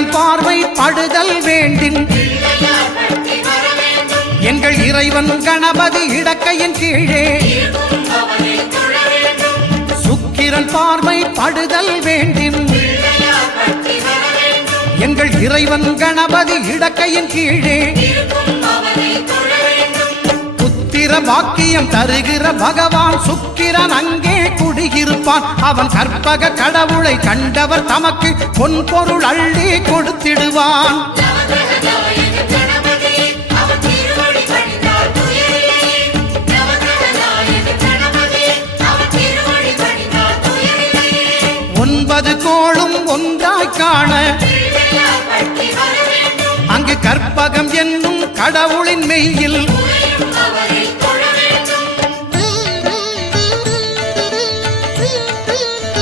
சுக்கிரன் பார்வை படுதல் வேண்டின் எங்கள் இறைவன் கணபதி இடக்கையின் கீழே சுக்கிரன் பார்வை படுதல் வேண்டின் எங்கள் இறைவன் கணபதி இடக்கையின் கீழே புத்திர பாக்கியம் தருகிற பகவான் சுக்கிரன் அங்கே குடியிருப்பான். அவன் கற்பக கடவுளை கண்டவர் தமக்கு பொன் பொருள் அள்ளி கொடுத்திடுவான். ஒன்பது கோளும் ஒன்றாய் காண அங்கு கற்பகம் என்னும் கடவுளின் மெய்யில்